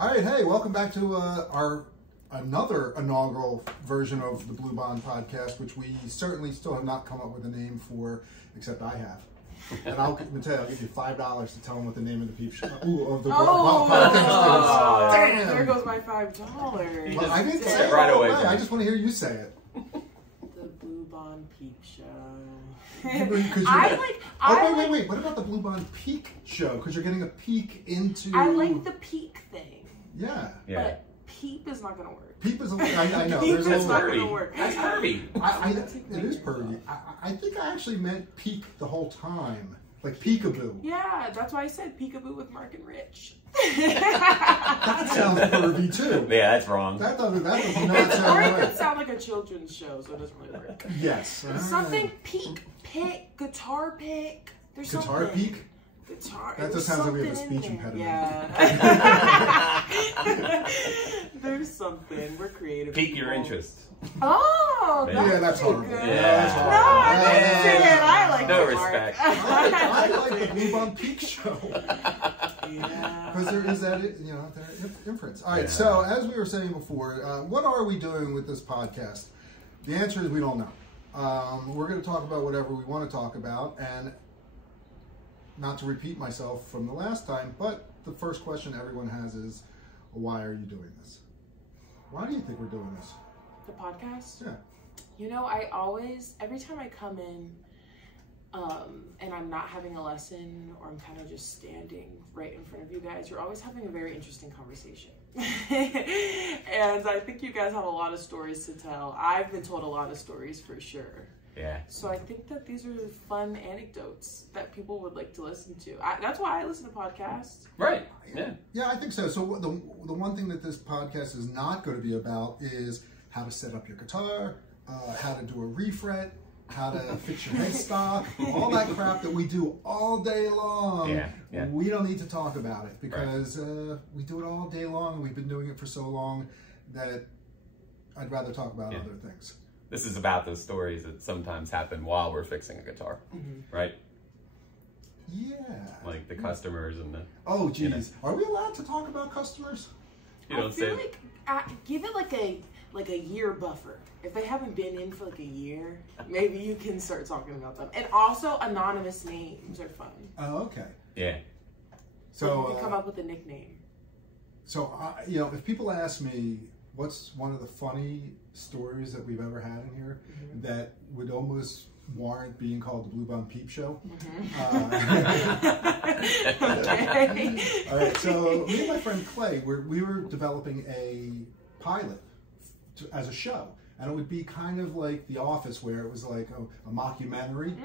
All right, hey, welcome back to our another inaugural version of the Bluebond podcast, which we certainly still have not come up with a name for, except I have. And I'll give you $5 to tell them what the name of the peep show of the podcast is. Damn! There goes my $5. Well, I didn't say it right away. I just want to hear you say it. The Bluebond Peep Show. Wait. What about the Bluebond Peak show? Because you're getting a peek into. I like the peak thing. Yeah. But peep is not going to work. Peep is. I know. Peep There's is a not little. going to work. That's pervy. It is pervy. I think I actually meant peek the whole time, like peekaboo. Yeah, that's why I said peekaboo with Mark and Rich. That sounds pervy too. Yeah, that's wrong. That does not sound Or it right. could sound like a children's show, so it doesn't really work. Yes. Something peak, pick, guitar pick. There's Guitar something. peak? Guitar. That just sounds like we have a speech impediment. Yeah. There's something. We're creative. Pique your people. interest. Oh, Yeah, that's horrible. good. Yeah. That's No, horrible. I didn't say it. I like No the Mark. respect. I like the Bluebond Peak show. Yeah. Because there is that, inference. All right, Yeah. so as we were saying before, what are we doing with this podcast? The answer is we don't know. We're going to talk about whatever we want to talk about, and not to repeat myself from the last time, but the first question everyone has is, why are you doing this? Why do you think we're doing this? The podcast? Yeah. You know, I always, every time I come in, and I'm not having a lesson, or I'm kind of just standing right in front of you guys, you're always having a very interesting conversation. And I think you guys have a lot of stories to tell. I've been told a lot of stories for sure. Yeah. So I think that these are fun anecdotes that people would like to listen to. That's why I listen to podcasts. Right. Yeah. Yeah, I think so. So the one thing that this podcast is not going to be about is how to set up your guitar, how to do a refret, how to fix your headstock, all that crap that we do all day long. Yeah, yeah. We don't need to talk about it because we do it all day long. We've been doing it for so long that I'd rather talk about other things. This is about the stories that sometimes happen while we're fixing a guitar, right? Yeah. Like the customers and the. Oh, geez. Are we allowed to talk about customers? You I don't feel say. like give it like a year buffer. If they haven't been in for like a year, maybe you can start talking about them. And also, anonymous names are fun. Oh, okay. Yeah. So you come up with a nickname. So, if people ask me what's one of the funny stories that we've ever had in here that would almost warrant being called the Bluebond Peep Show. Okay. All right, so me and my friend Clay, we were developing a pilot as a show. And it would be kind of like The Office, where it was like a mockumentary.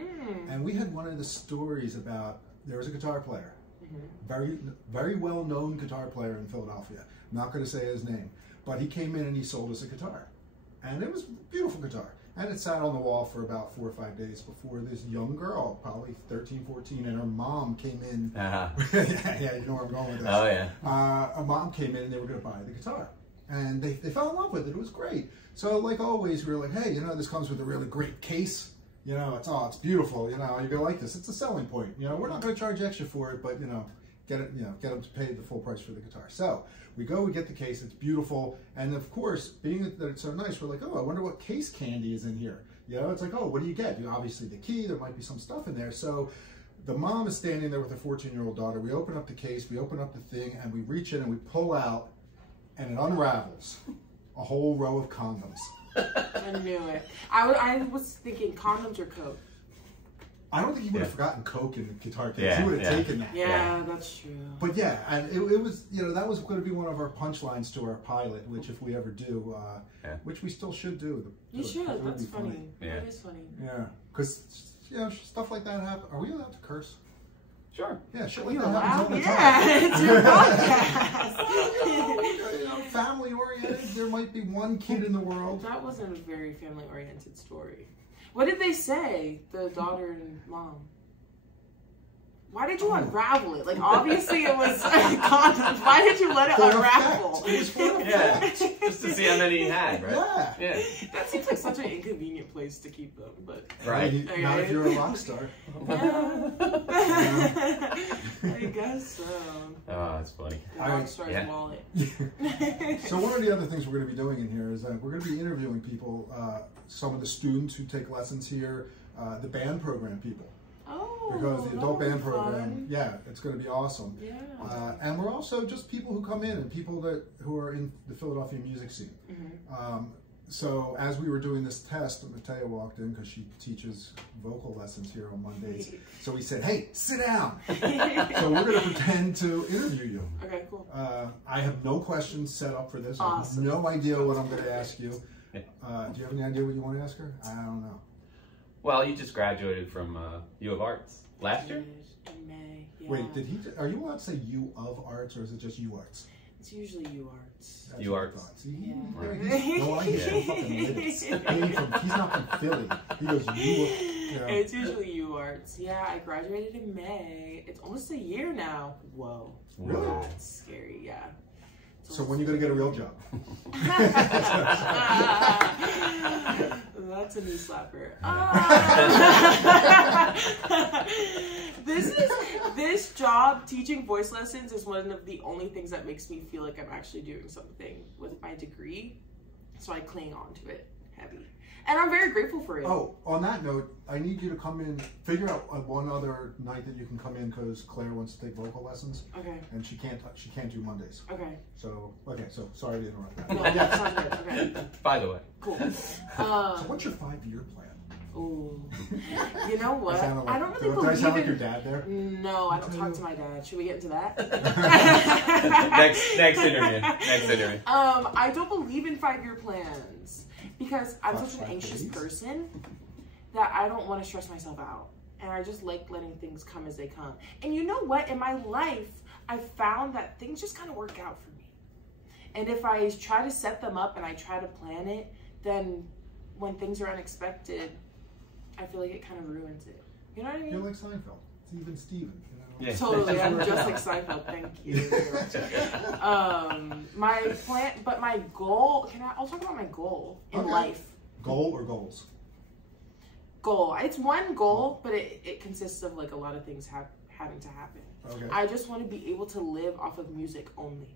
And we had one of the stories about, there was a guitar player, very, very well-known guitar player in Philadelphia. I'm not going to say his name, but he came in and he sold us a guitar. And it was a beautiful guitar. And it sat on the wall for about 4 or 5 days before this young girl, probably 13, 14, and her mom came in. Yeah, you know where I'm going with this. Oh, yeah. Her mom came in and they were going to buy the guitar. And they fell in love with it. It was great. So like always, we were like, hey, this comes with a really great case. It's beautiful. You're going to like this. It's a selling point. We're not going to charge extra for it, but get them to pay the full price for the guitar. So we get the case. It's beautiful. And of course, being that it's so nice, we're like, oh, I wonder what case candy is in here. It's like, oh, what do you get? Obviously the key, there might be some stuff in there. So the mom is standing there with her 14-year-old daughter. We open up the case, we open up the thing, and we reach in and we pull out, and it unravels a whole row of condoms. I knew it. I was thinking condoms or Coke. I don't think he would have forgotten Coke in the guitar case. Yeah, He would have taken that. Yeah, that's true. But yeah, and it was, that was going to be one of our punchlines to our pilot, which if we ever do, which we still should do. You should. That's funny. Yeah. That is funny. Yeah, because stuff like that happens. Are we allowed to curse? Sure. Yeah, shit Are like you that allowed? happens all the Yeah, it's your podcast. time. Family oriented. There might be one kid in the world. That wasn't a very family oriented story. What did they say? The daughter and mom. why did you unravel it? Like, obviously it was condoms. Why did you let it unravel? It was for Yeah, effect. just to see how many he had, right? Yeah. Yeah. That seems like such an inconvenient place to keep them, but... Right. Not if you're a rock star. Yeah. I guess so. Oh, that's funny. Rock star's Yeah. wallet. So one of the other things we're going to be doing in here is that we're going to be interviewing people, some of the students who take lessons here, the band program people. Oh, Because the adult band that'll be program, fun. yeah, it's going to be awesome. Yeah. And we're also just people who come in and people who are in the Philadelphia music scene. Mm-hmm. So as we were doing this test, Matea walked in because she teaches vocal lessons here on Mondays. So we said, hey, sit down. So we're going to pretend to interview you. Okay, cool. I have no questions set up for this. Awesome. I have no idea what I'm going to ask you. Yeah. Do you have any idea what you want to ask her? I don't know. Well, you just graduated from U of Arts last year? In May. Yeah. Wait, are you allowed to say U of Arts or is it just U Arts? It's usually U Arts. That's U what I Arts. thought. See, Yeah. no idea. Fucking idiots. He's not from Philly. He goes U. Yeah. It's usually U Arts. Yeah, I graduated in May. It's almost a year now. Whoa. Really? That's scary, yeah. It's So when you gonna get a real job? That's a knee slapper. This job, teaching voice lessons, is one of the only things that makes me feel like I'm actually doing something with my degree. So I cling on to it heavy. And I'm very grateful for it. Oh, on that note, I need you to come in, figure out one other night that you can come in because Claire wants to take vocal lessons. Okay. And she can't do Mondays. Okay. So sorry to interrupt that. No, that sounds good. Okay. By the way. Cool. So what's your 5-year plan? Ooh. You know what? I don't really Did I believe sound like in... your dad there? No, I don't talk to my dad. Should we get into that? next interview. Next interview. I don't believe in 5-year plans because I'm such an anxious person that I don't want to stress myself out. And I just like letting things come as they come. And you know what? In my life, I've found that things just kind of work out for me. And if I try to set them up and I try to plan it, then when things are unexpected, I feel like it kind of ruins it. You know what I mean? You're like Seinfeld. It's even Steven. You know? Yeah. Totally, I'm just like Seinfeld. Thank you. My plan, but my goal. I'll talk about my goal in life. Goal or goals? Goal. It's one goal, but it consists of like a lot of things having to happen. Okay. I just want to be able to live off of music only.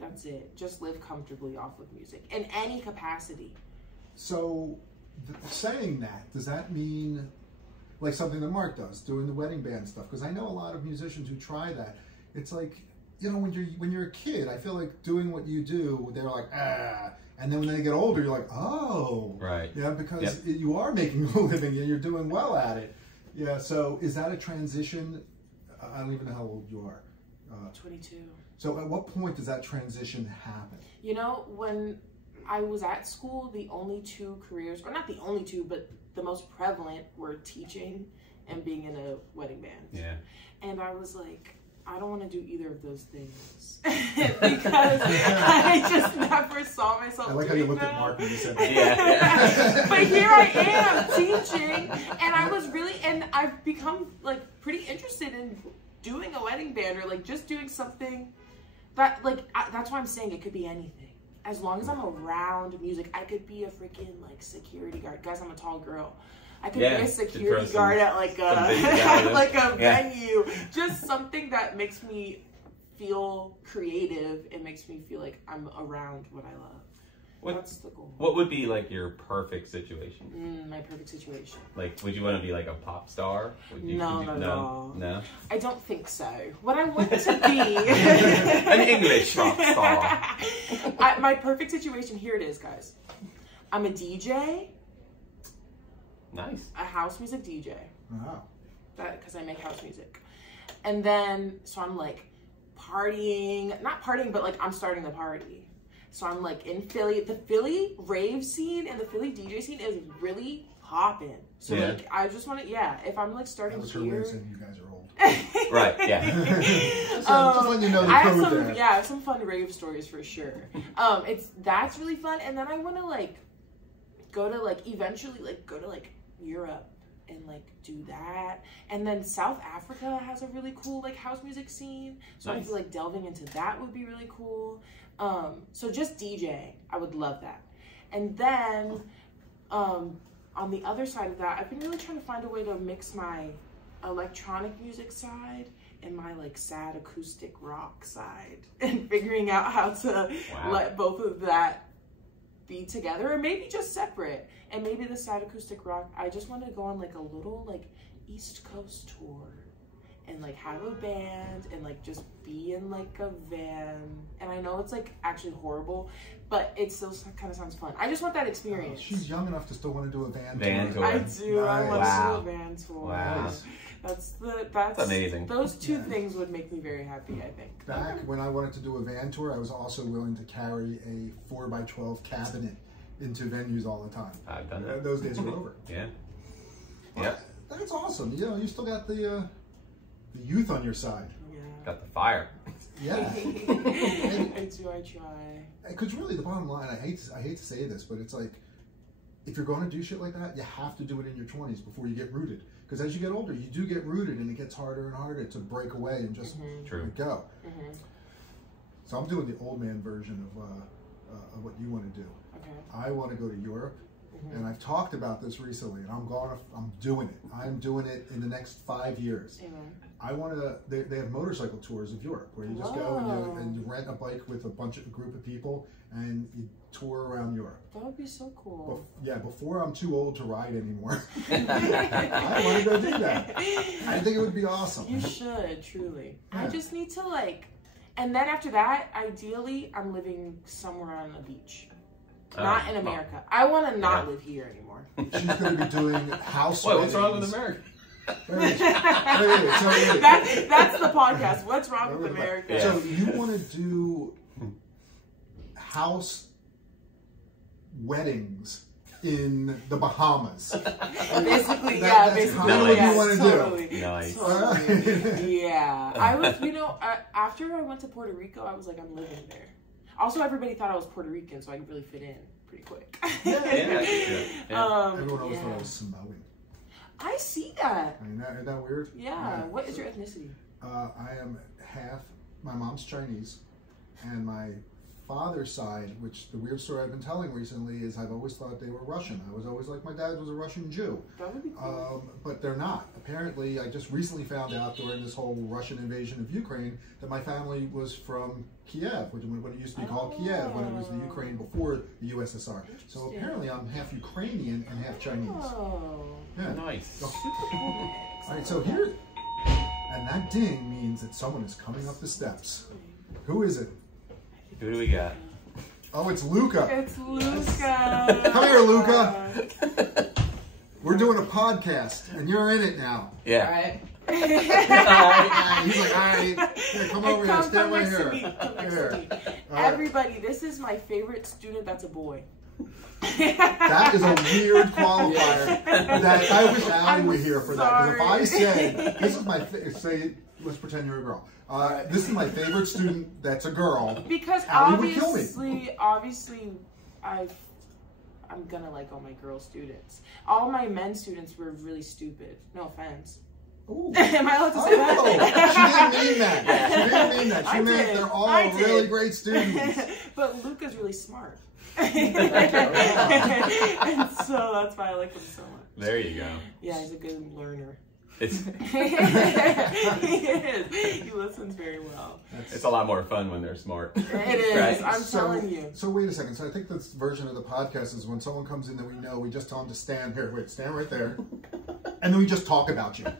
That's it. Just live comfortably off of music in any capacity. So, saying that, does that mean like something that Mark does, doing the wedding band stuff? Because I know a lot of musicians who try that. It's like, you know, when you're a kid, I feel like doing what you do, they're like, ah. And then when they get older, you're like, oh. Right. Yeah, because you are making a living and you're doing well at it. Yeah, so is that a transition? I don't even know how old you are. 22. So at what point does that transition happen? You know, when I was at school, the only two careers, or not the only two, but the most prevalent were teaching and being in a wedding band. Yeah. And I was like, I don't want to do either of those things because I just never saw myself. I like how you looked at Mark when you said that. Yeah. But here I am teaching, and I've become like pretty interested in doing a wedding band or like just doing something that that's why I'm saying it could be anything. As long as I'm around music, I could be a freaking like security guard. Guys, I'm a tall girl. I could be a security guard at like a venue. Just something that makes me feel creative. It makes me feel like I'm around what I love. That's the goal. What would be like your perfect situation? My perfect situation. Like, would you want to be like a pop star? No. I don't think so. What I want to be... An English pop star. My perfect situation, here it is, guys. I'm a DJ. Nice. A house music DJ. Wow. Because I make house music. And then, so I'm like partying. Not partying, but like I'm starting the party. So I'm like in Philly. The Philly rave scene and the Philly DJ scene is really popping. So like I just want to, if I'm like starting that was here. Her way of saying you guys are old. Right, yeah. just letting you know the code there. I have some fun rave stories for sure. That's really fun. And then I want to like go to like eventually like go to like Europe and like do that. And then South Africa has a really cool like house music scene, so I feel like delving into that would be really cool. So just DJing, I would love that. And then on the other side of that, I've been really trying to find a way to mix my electronic music side and my like sad acoustic rock side, and figuring out how to let both of that be together, or maybe just separate. And maybe the sad acoustic rock, I just want to go on like a little like East Coast tour and like have a band and like just be in like a van. And I know it's like actually horrible, but it still kind of sounds fun. I just want that experience. She's young enough to still want to do a van tour. I do. Nice. I want to do a van tour. Wow. That's amazing. Those two things would make me very happy, I think. Back when I wanted to do a van tour, I was also willing to carry a 4x12 cabinet into venues all the time. I've done that. Those days are over. Yeah. Well, Yep. That's awesome. You know, you still got the youth on your side. Yeah. Got the fire. Yeah. I try. Because really, the bottom line, I hate to say this, but it's like, if you're going to do shit like that, you have to do it in your 20s before you get rooted. Because as you get older, you do get rooted, and it gets harder and harder to break away and just go. So I'm doing the old man version of what you want to do. Okay. I want to go to Europe, and I've talked about this recently, and I'm doing it. I'm doing it in the next 5 years. I want to. They have motorcycle tours of Europe where you just go and you rent a bike with a group of people and you tour around Europe. That would be so cool. Before I'm too old to ride anymore, I want to go do that. I think it would be awesome. You should, truly. Yeah. I just need to like, and then after that, ideally, I'm living somewhere on a beach. Not in America. I want to not live here anymore. She's going to be doing house Wait, what's wrong weddings. with America? Wait. That's the podcast. What's wrong with America? Yeah. So you want to do house weddings in the Bahamas? Basically, That's kind of what you want to do. Nice. Totally. Yeah. I was, after I went to Puerto Rico, I was like, I'm living there. Also, everybody thought I was Puerto Rican, so I could really fit in pretty quick. Everyone always thought I was Samoan. I see that. I mean, isn't that weird? Yeah. What is your ethnicity? I am half. My mom's Chinese, and my father's side, which the weird story I've been telling recently is I've always thought they were Russian. I was always like my dad was a Russian Jew. That would be cool. But they're not. Apparently, I just recently found out during this whole Russian invasion of Ukraine that my family was from Kiev, which when it used to be called Kiev, when it was the Ukraine before the USSR. So apparently I'm half Ukrainian and half Chinese. Oh. Yeah. Nice. All right, so here, and that ding means that someone is coming up the steps. Who is it? Who do we got? Oh, it's Luca. It's Luca. Come here, Luca. We're doing a podcast, and you're in it now. Yeah. All right. He's like, all right, here, come over here, stand right here. Here. Everybody, this is my favorite student that's a boy. That is a weird qualifier. That I wish Allie were here for that. Because if I said, this is my, let's pretend you're a girl. This is my favorite student that's a girl. Because Allie would kill me. obviously, I'm gonna like all my girl students. All my men students were really stupid. No offense. Ooh. Am I allowed to say that? She didn't mean that. She didn't mean that. She meant they're all really great students. But Luca's really smart. And so that's why I like him so much. There you go. Yeah, he's a good learner. It's He is. He listens very well. it's a lot more fun when they're smart. It is. Right? I'm telling you. So wait a second. So I think this version of the podcast is when someone comes in that we know, we just tell them to stand here. Wait, stand right there. And then we just talk about you. All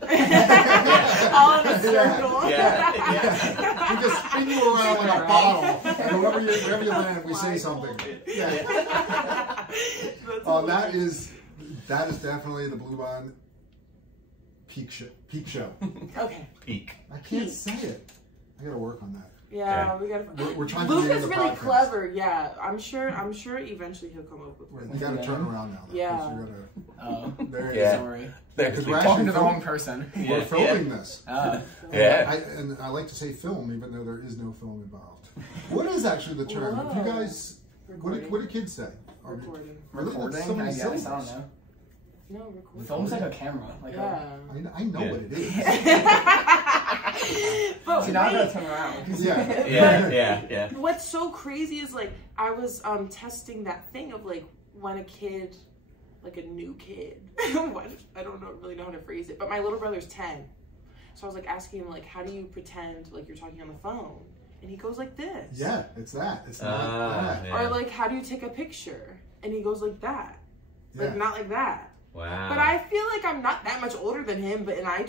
in a circle. Yeah. We just spin you around like a bottle. And wherever you land, we say something. Yeah. That is definitely the Bluebond peak show. Okay. Peak. I can't say it. I gotta work on that. Yeah, we gotta. We're trying to Luca's name the really podcast. clever. Yeah, I'm sure eventually he'll come up with one. You gotta turn around now. Though, Yeah. 'cause you gotta, there it Yeah. is. Sorry. Because we're Talking actually to the wrong person. we're filming this. Yeah. And I like to say film, even though there is no film involved. What is actually the term? If you guys, what do kids say? Recording. Really? That's Recording, so many I guess. I don't syllables. know. No, record. It's almost like a camera. Like Yeah. I know what it is. But See, now I gotta turn around. Yeah. What's so crazy is like I was testing that thing of like when a kid, like a new kid, what, I don't really know how to phrase it, but my little brother's 10, so I was like asking him like, how do you pretend like you're talking on the phone? And he goes like this. Yeah, it's that. It's not that. Or like, how do you take a picture? And he goes like that. Like not like that. Wow. But I feel like I'm not that much older than him, but I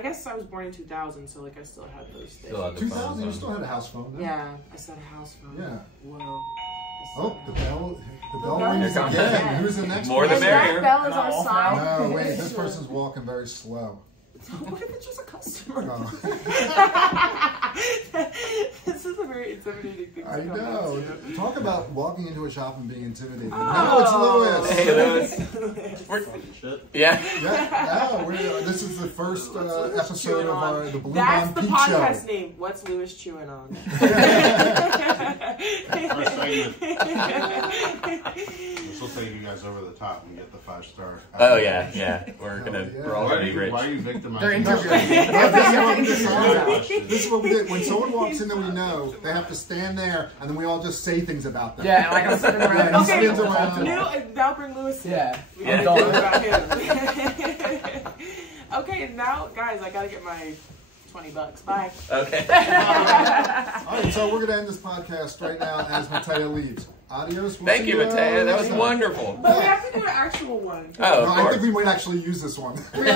guess I was born in 2000, so like I still had those things. 2000, you still had a house phone, though. Yeah, I still had a house phone. Yeah. Whoa. Oh, the bell bell rings is again. again. Who's the next More the person? merrier. That bell is our sign. No, wait, this person's walking very slow. What if it's just a customer? Oh. This is a very intimidating thing. I know. Talk about walking into a shop and being intimidated. Oh. No, it's Lewis. Hey, Lewis. Yeah. This is the first episode of the Bluebond That's the Peep podcast Show. name. What's Lewis chewing on? First segment. This will take you guys over the top and get the 5-star. Oh yeah. We're already rich. Why are you victimizing? They're interviewing. This is what we did. When someone walks in that we know, they have to stand there, and then we all just say things about them. Yeah, and I gotta spin around. Yeah, he spins around. Now bring Lewis in. Yeah. We gotta talk about him. Okay, now, guys, I gotta get my $20. Bye. Okay. All right, so we're going to end this podcast right now as Matea leaves. Adios. We'll Thank see you, Matea. That was next time. wonderful. But we have to do an actual one. Oh, of No, I course. think we might actually use this one. Really?